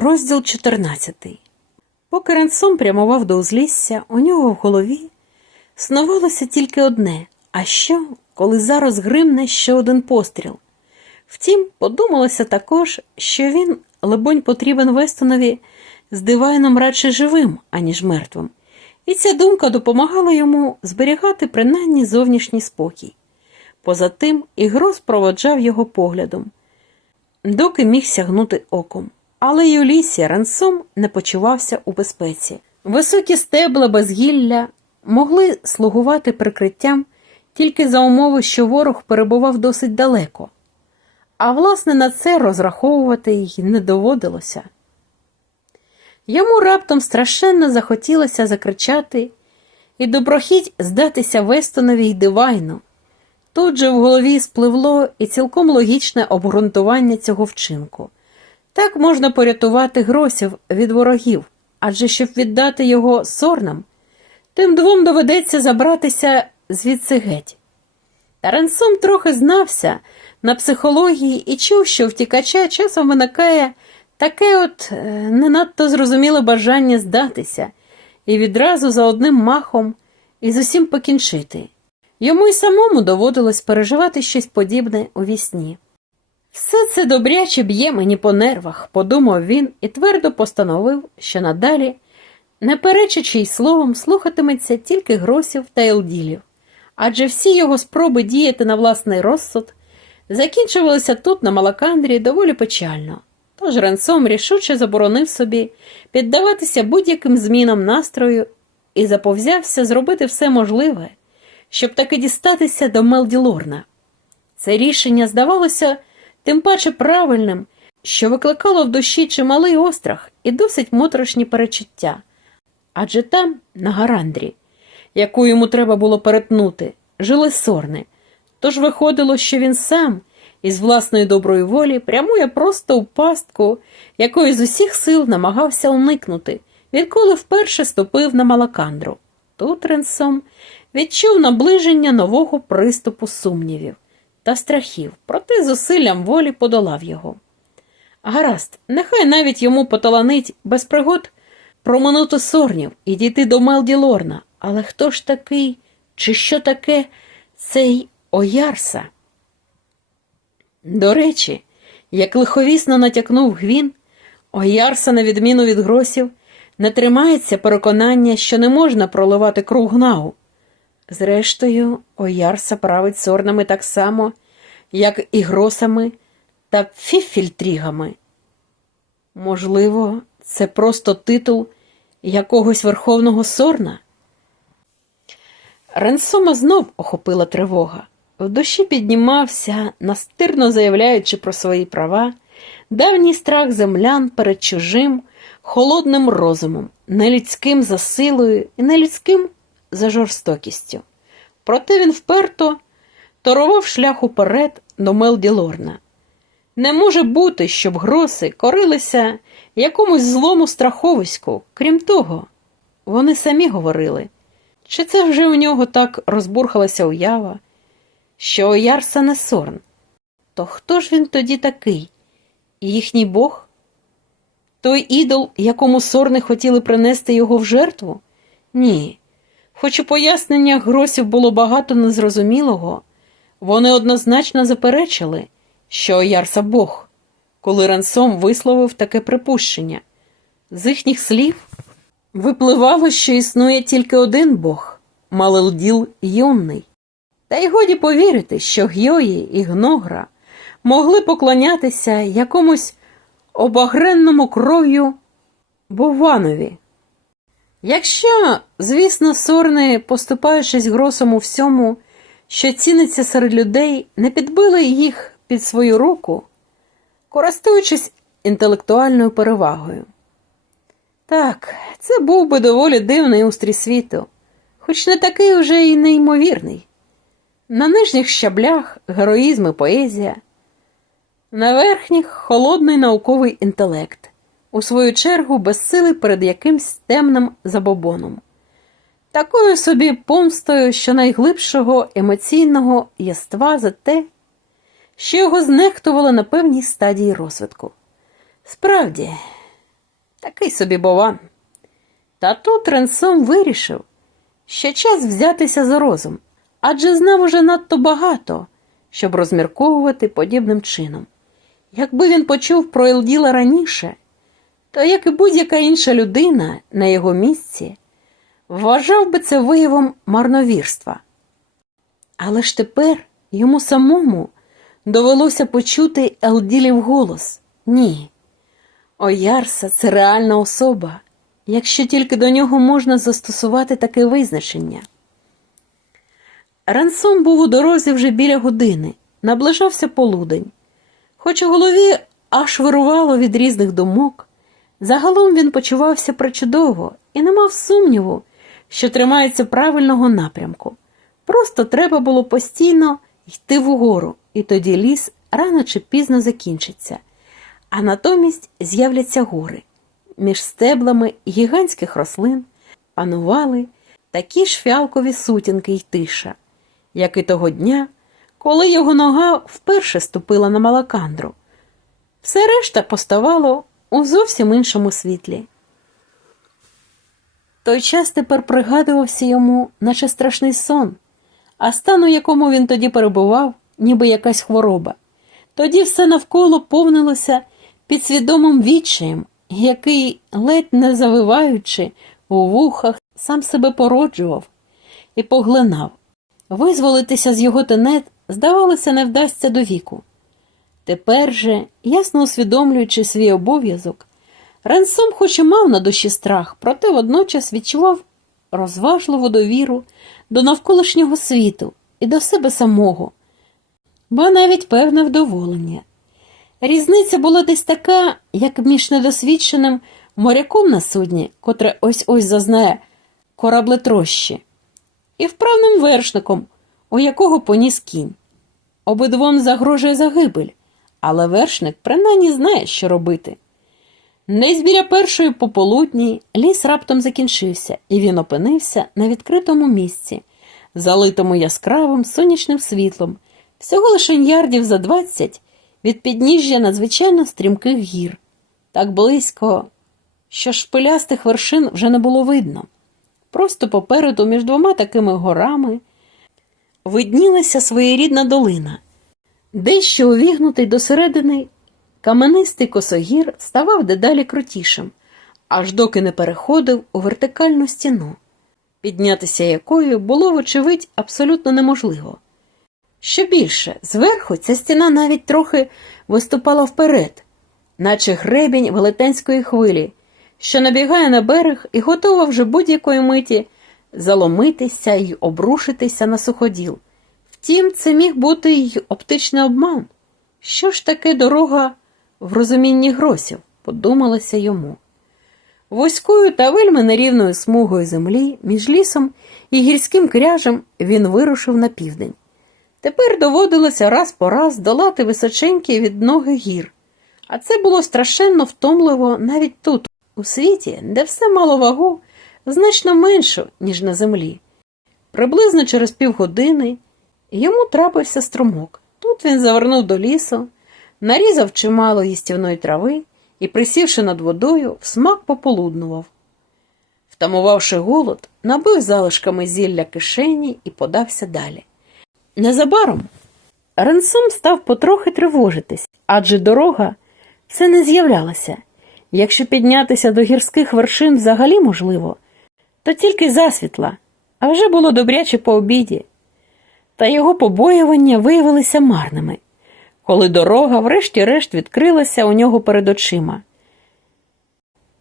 Розділ 14 Поки Ренсом прямував до узлісся, у нього в голові снувалося тільки одне а що, коли зараз гримне ще один постріл? Втім, подумалося також, що він, либонь, потрібен Вестонові з дивайном радше живим, аніж мертвим, і ця думка допомагала йому зберігати принаймні зовнішній спокій. Поза тим, Ігрос проводжав його поглядом, доки міг сягнути оком. Але й у лісі ранцом не почувався у безпеці. Високі стебла без гілля могли слугувати прикриттям тільки за умови, що ворог перебував досить далеко, а власне на це розраховувати й не доводилося. Йому раптом страшенно захотілося закричати і доброхіть здатися Вестонові й дивайну. Тут же в голові спливло і цілком логічне обґрунтування цього вчинку. Так можна порятувати гросів від ворогів, адже щоб віддати його сорнам, тим двом доведеться забратися звідси геть. Тарансом трохи знався на психології і чув, що втікача часом виникає таке от е, не надто зрозуміле бажання здатися і відразу за одним махом і з усім покінчити. Йому й самому доводилось переживати щось подібне у вісні. Все це добряче б'є мені по нервах, подумав він і твердо постановив, що надалі, не перечачи й словом, слухатиметься тільки гросів та елділів, адже всі його спроби діяти на власний розсуд закінчувалися тут, на Малакандрі, доволі печально. Тож Ренсом рішуче заборонив собі піддаватися будь-яким змінам настрою і заповзявся зробити все можливе, щоб таки дістатися до Мелділорна. Це рішення здавалося тим паче правильним, що викликало в душі чималий острах і досить моторошні перечуття. Адже там, на Гарандрі, яку йому треба було перетнути, жили сорни, тож виходило, що він сам із власної доброї волі прямує просто в пастку, якої з усіх сил намагався уникнути, відколи вперше ступив на Малакандру. Тут Ренсом відчув наближення нового приступу сумнівів та страхів, проте зусиллям волі подолав його. Гаразд, нехай навіть йому поталанить без пригод проминути сорнів і дійти до Мелді Лорна, але хто ж такий, чи що таке цей Оярса? До речі, як лиховісно натякнув Гвін, Оярса, на відміну від гросів, не тримається переконання, що не можна проливати круг гнау. Зрештою, Оярса править сорнами так само, як і гросами та фіфільтрігами. Можливо, це просто титул якогось верховного сорна? Ренсома знов охопила тривога. В душі піднімався, настирно заявляючи про свої права, давній страх землян перед чужим, холодним розумом, нелюдським за силою і нелюдським за жорстокістю. Проте він вперто торував шлях уперед до Мелді Лорна. Не може бути, щоб гроси корилися якомусь злому страховиську. Крім того, вони самі говорили, чи це вже у нього так розбурхалася уява, що Оярса не сорн. То хто ж він тоді такий? Їхній Бог? Той ідол, якому сорни хотіли принести його в жертву? Ні. Хоч у поясненнях гросів було багато незрозумілого, вони однозначно заперечили, що Оярса Бог, коли Рансом висловив таке припущення. З їхніх слів випливало, що існує тільки один Бог Малелділ Юнний. Та й годі повірити, що Гьої і Гногра могли поклонятися якомусь обагренному кров'ю Бованові. Якщо, звісно, сорни, поступаючись гросом у всьому, що ціниться серед людей, не підбили їх під свою руку, користуючись інтелектуальною перевагою. Так, це був би доволі дивний устрій світу, хоч не такий уже й неймовірний. На нижніх щаблях героїзм і поезія, на верхніх холодний науковий інтелект, у свою чергу безсилий перед якимсь темним забобоном, такою собі помстою щонайглибшого емоційного єства за те, що його знехтували на певній стадії розвитку. Справді, Такий собі бован. Та тут Ренсом вирішив, що час взятися за розум, адже знав уже надто багато, щоб розмірковувати подібним чином. Якби він почув про Елділа раніше, то, як і будь-яка інша людина на його місці, вважав би це виявом марновірства. Але ж тепер йому самому довелося почути Елділів голос ні. Оярса це реальна особа, якщо тільки до нього можна застосувати таке визначення. Рансом був у дорозі вже біля години, наближався полудень. Хоч у голові аж вирувало від різних думок, загалом він почувався причудово і не мав сумніву, що тримається правильного напрямку. Просто треба було постійно йти вгору, і тоді ліс рано чи пізно закінчиться, а натомість з'являться гори. Між стеблами гігантських рослин панували такі ж фіалкові сутінки й тиша, як і того дня, коли його нога вперше ступила на малакандру. Все решта поставало у зовсім іншому світлі. Той час тепер пригадувався йому, наче страшний сон, а стан, у якому він тоді перебував, ніби якась хвороба. Тоді все навколо повнилося підсвідомим відчаєм, який, ледь не завиваючи у вухах, сам себе породжував і поглинав. Визволитися з його тенет, здавалося, не вдасться до віку. Тепер же, ясно усвідомлюючи свій обов'язок, Ренсом хоч і мав на душі страх, проте водночас відчував розважливу довіру до навколишнього світу і до себе самого, бо навіть певне вдоволення. Різниця була десь така, як між недосвідченим моряком на судні, котре ось ось зазнає кораблетрощі, і вправним вершником, у якого поніс кінь. Обидвом загрожує загибель, але вершник принаймні знає, що робити. Десь біля першої пополудні ліс раптом закінчився, і він опинився на відкритому місці, залитому яскравим сонячним світлом, всього лише ярдів за двадцять від підніжжя надзвичайно стрімких гір, так близько, що шпилястих вершин вже не було видно. Просто попереду між двома такими горами виднілася своєрідна долина, дещо увігнутий досередини каменистий косогір ставав дедалі крутішим, аж доки не переходив у вертикальну стіну, піднятися якою було, вочевидь, абсолютно неможливо. Що більше, зверху ця стіна навіть трохи виступала вперед, наче гребінь велетенської хвилі, що набігає на берег і готова вже будь-якої миті заломитися й обрушитися на суходіл. Втім, це міг бути й оптичний обман. Що ж таке дорога в розумінні гросів, подумалося йому. Вузькою та вельми нерівною смугою землі між лісом і гірським кряжем він вирушив на південь. Тепер доводилося раз по раз долати височенькі від ноги гір, а це було страшенно втомливо навіть тут, у світі, де все мало вагу значно меншу, ніж на землі. Приблизно через півгодини йому трапився струмок. Тут він завернув до лісу, нарізав чимало їстівної трави і, присівши над водою, всмак пополуднував. Втамувавши голод, набив залишками зілля кишені і подався далі. Незабаром Ренсом став потрохи тривожитись, адже дорога все не з'являлася. Якщо піднятися до гірських вершин взагалі можливо, то тільки засвітла, а вже було добряче по обіді. Та його побоювання виявилися марними, коли дорога, врешті-решт, відкрилася у нього перед очима.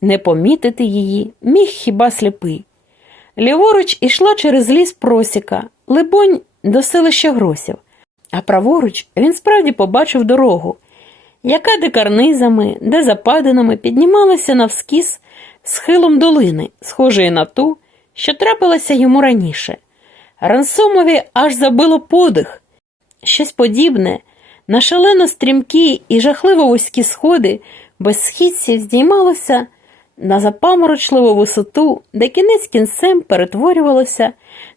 Не помітити її міг хіба сліпий. Ліворуч ішла через ліс просіка, либонь, до селища Гросів, а праворуч він справді побачив дорогу, яка де карнизами, де западинами піднімалася навскіз схилом долини, схожої на ту, що трапилася йому раніше. Рансомові аж забило подих. Щось подібне на шалено стрімкі і жахливо вузькі сходи без східців здіймалося на запаморочливу висоту, де кінець кінцем перетворювалося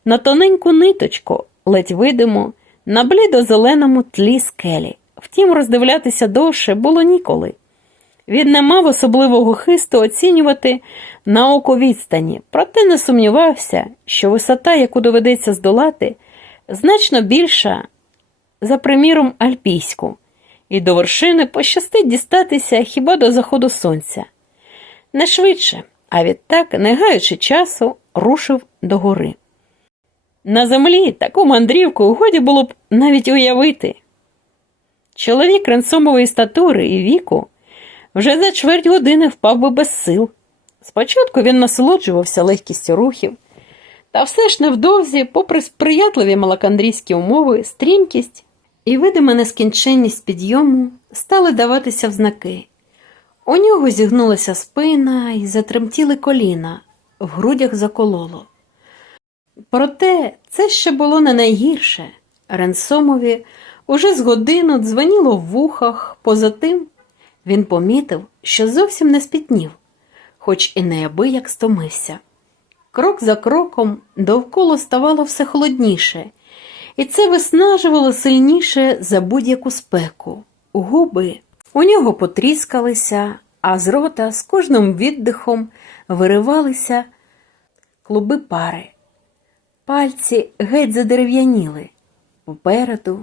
на тоненьку ниточку, ледь видимо, на блідо-зеленому тлі скелі. Втім, роздивлятися довше було ніколи. Він не мав особливого хисту оцінювати науку відстані, проте не сумнівався, що висота, яку доведеться здолати, значно більша, за приміром, альпійську, і до вершини пощастить дістатися хіба до заходу сонця. Не швидше, а відтак, не гаючи часу, рушив до гори. На землі таку мандрівку годі було б навіть уявити. Чоловік ренсомової статури і віку вже за чверть години впав би без сил. Спочатку він насолоджувався легкістю рухів, та все ж невдовзі, попри сприятливі малакандрійські умови, стрімкість і видима нескінченність підйому стали даватися в знаки. У нього зігнулася спина і затремтіли коліна, в грудях закололо. Проте це ще було не найгірше. Ренсомові уже з годину дзвоніло в вухах, поза тим він помітив, що зовсім не спітнів, хоч і неабияк стомився. Крок за кроком довкола ставало все холодніше, і це виснажувало сильніше за будь-яку спеку. Губи у нього потріскалися, а з рота з кожним віддихом виривалися клуби пари. Пальці геть задерев'яніли. Попереду,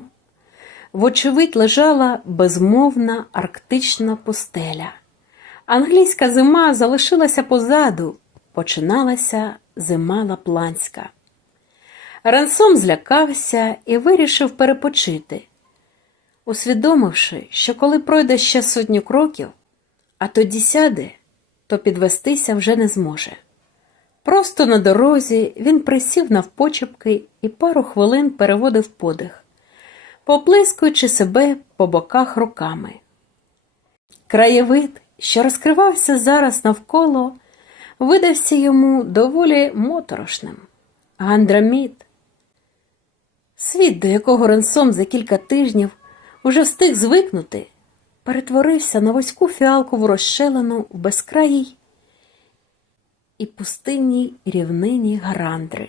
вочевидь, лежала безмовна арктична пустеля. Англійська зима залишилася позаду, починалася зима лапландська. Рансом злякався і вирішив перепочити, усвідомивши, що коли пройде ще сотню кроків, а тоді сяде, то підвестися вже не зможе. Просто на дорозі він присів навпочепки і пару хвилин переводив подих, поплескуючи себе по боках руками. Краєвид, що розкривався зараз навколо, видався йому доволі моторошним. Гандраміт, світ, до якого Ренсом за кілька тижнів уже встиг звикнути, перетворився на вузьку фіалкову розщелину в безкраїй і пустинній рівнині Гарандри,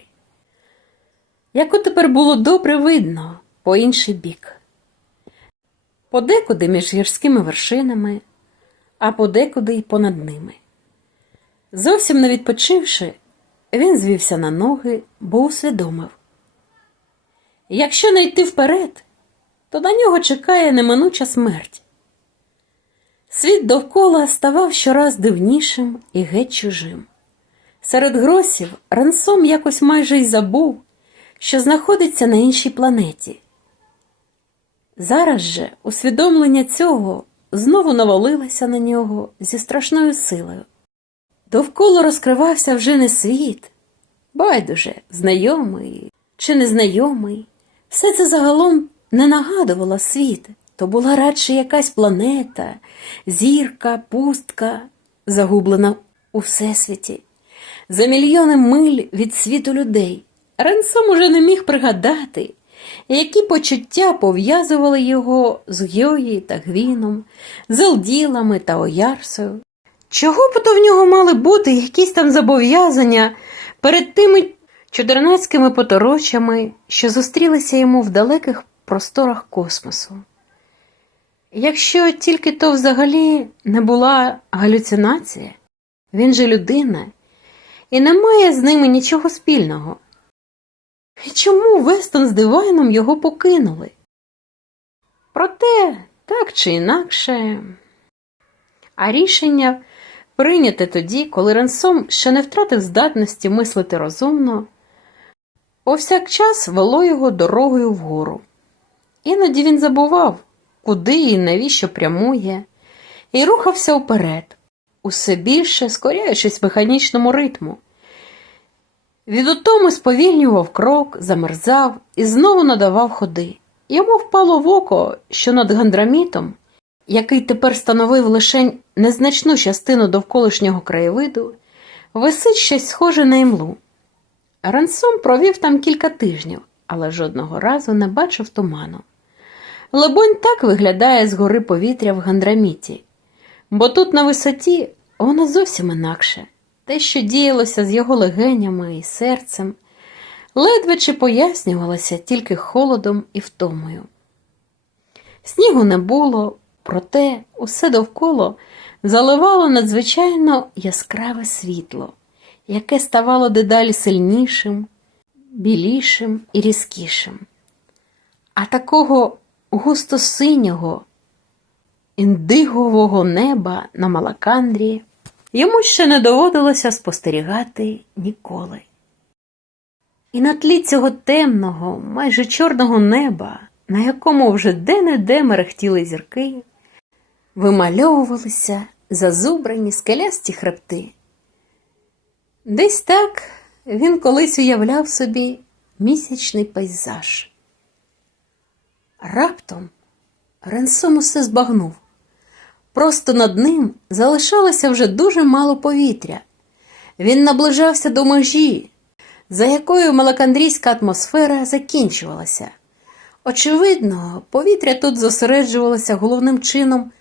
яку тепер було добре видно по інший бік. Подекуди між гірськими вершинами, а подекуди й понад ними. Зовсім не відпочивши, він звівся на ноги, бо усвідомив. Якщо не йти вперед, то на нього чекає неминуча смерть. Світ довкола ставав щораз дивнішим і геть чужим. Серед гросів Рансом якось майже й забув, що знаходиться на іншій планеті. Зараз же усвідомлення цього знову навалилося на нього зі страшною силою. Довкола розкривався вже не світ, байдуже, знайомий чи незнайомий. Все це загалом не нагадувало світ, то була радше якась планета, зірка, пустка, загублена у всесвіті. За мільйони миль від світу людей. Ренсом уже не міг пригадати, які почуття пов'язували його з Гьої та Гвіном, з Елділами та Оярсою. Чого б то в нього мали бути якісь там зобов'язання перед тими чудернацькими поторочами, що зустрілися йому в далеких просторах космосу? Якщо тільки то взагалі не була галюцинація, він же людина і не має з ними нічого спільного. І чому Вестон з Дивайном його покинули? Проте, так чи інакше, а рішення прийняте тоді, коли Ренсом ще не втратив здатності мислити розумно, повсякчас вело його дорогою вгору. Іноді він забував, куди і навіщо прямує, і рухався вперед, усе більше скоряючись механічному ритму. Від утоми сповільнював крок, замерзав і знову надавав ходи. Йому впало в око, що над гандрамітом, який тепер становив лише незначну частину довколишнього краєвиду, висить щось схоже на імлу. Рансом провів там кілька тижнів, але жодного разу не бачив туману. Лебонь так виглядає з гори повітря в гандраміті, бо тут на висоті воно зовсім інакше. Те, що діялося з його легенями і серцем, ледве чи пояснювалося тільки холодом і втомою. Снігу не було, проте усе довкола заливало надзвичайно яскраве світло, яке ставало дедалі сильнішим, білішим і різкішим. А такого густо-синього, індигового неба на Малакандрі йому ще не доводилося спостерігати ніколи. І на тлі цього темного, майже чорного неба, на якому вже де-не-де мерехтіли зірки, вимальовувалися зазубрані скелясті хребти. Десь так він колись уявляв собі місячний пейзаж. Раптом Ренсом усе збагнув. Просто над ним залишалося вже дуже мало повітря. Він наближався до межі, за якою малакандрійська атмосфера закінчувалася. Очевидно, повітря тут зосереджувалося головним чином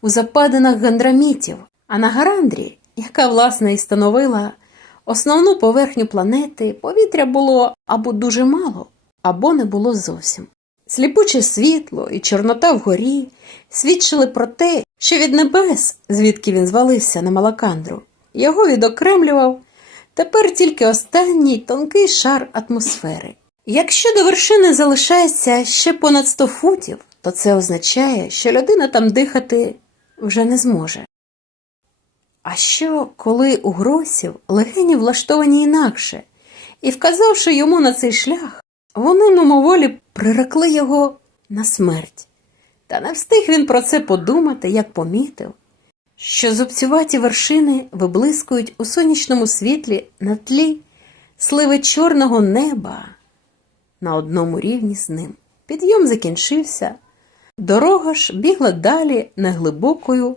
у западинах гандрамітів, а на Гарандрі, яка власне і становила основну поверхню планети, повітря було або дуже мало, або не було зовсім. Сліпуче світло і чорнота вгорі свідчили про те, що від небес, звідки він звалився на Малакандру, його відокремлював тепер тільки останній тонкий шар атмосфери. Якщо до вершини залишається ще понад 100 футів, то це означає, що людина там дихати вже не зможе. А що, коли у гросів легені влаштовані інакше, і, вказавши йому на цей шлях, вони мимоволі прирекли його на смерть. Та не встиг він про це подумати, як помітив, що зубцюваті вершини виблискують у сонячному світлі на тлі сливи чорного неба на одному рівні з ним. Підйом закінчився, дорога ж бігла далі неглибокою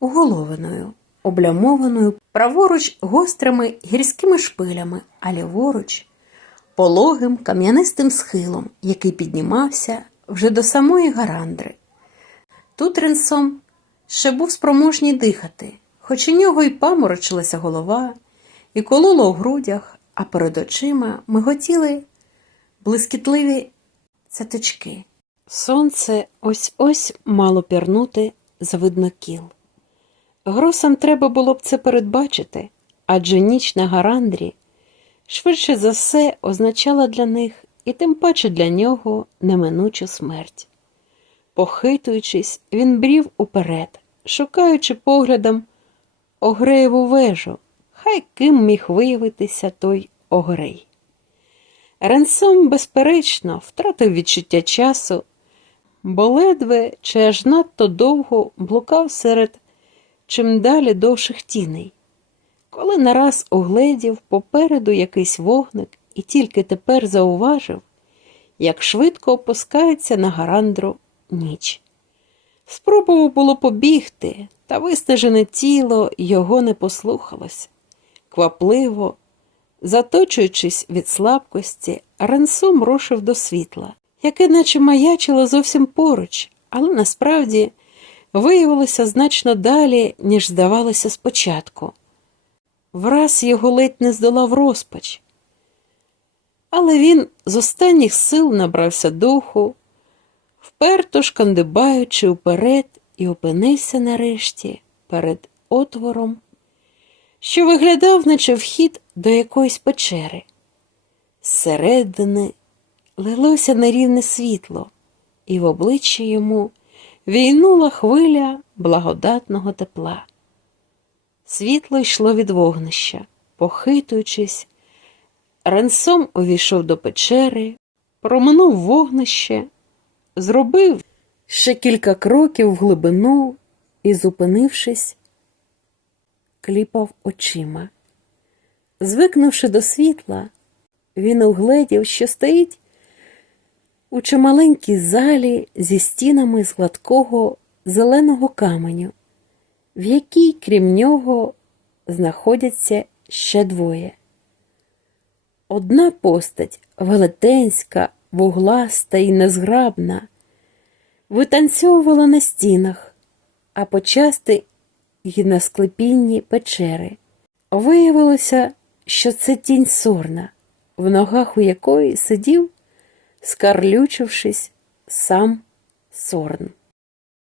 уголовиною, облямованою праворуч гострими гірськими шпилями, а ліворуч пологим кам'янистим схилом, який піднімався вже до самої Гарандри. Тут Ренсом ще був спроможній дихати, хоч у нього й паморочилася голова, і кололо у грудях, а перед очима миготіли блискітливі цяточки. Сонце ось ось мало пірнути за виднокіл. Гросам треба було б це передбачити, адже ніч на Гарандрі швидше за все означала для них і тим паче для нього неминучу смерть. Похитуючись, він брів уперед, шукаючи поглядом Огреєву вежу, хай ким міг виявитися той Огрей. Ренсом, безперечно, втратив відчуття часу, бо ледве чи аж надто довго блукав серед чим далі довших тіней. Коли нараз угледів попереду якийсь вогник і тільки тепер зауважив, як швидко опускається на гарандру ніч. Спробував було побігти, та вистежене тіло його не послухалось. Квапливо, заточуючись від слабкості, Ренсом рушив до світла, яке наче маячило зовсім поруч, але насправді виявилося значно далі, ніж здавалося спочатку. Враз його ледь не здолав розпач. Але він з останніх сил набрався духу, вперто шкандибаючи вперед, і опинився нарешті перед отвором, що виглядав, наче вхід до якоїсь печери. Зсередини лилося нерівне світло, і в обличчя йому війнула хвиля благодатного тепла. Світло йшло від вогнища, похитуючись, Ренсом увійшов до печери, проминув вогнище, зробив ще кілька кроків в глибину і, зупинившись, кліпав очима. Звикнувши до світла, він угледів, що стоїть у чималенькій залі зі стінами з гладкого зеленого каменю, в якій, крім нього, знаходяться ще двоє. Одна постать велетенська, вугласта і незграбна, витанцьовувала на стінах, а почасти й на склепінні печери. Виявилося, що це тінь сорна, в ногах у якої сидів, скарлючившись, сам сорн.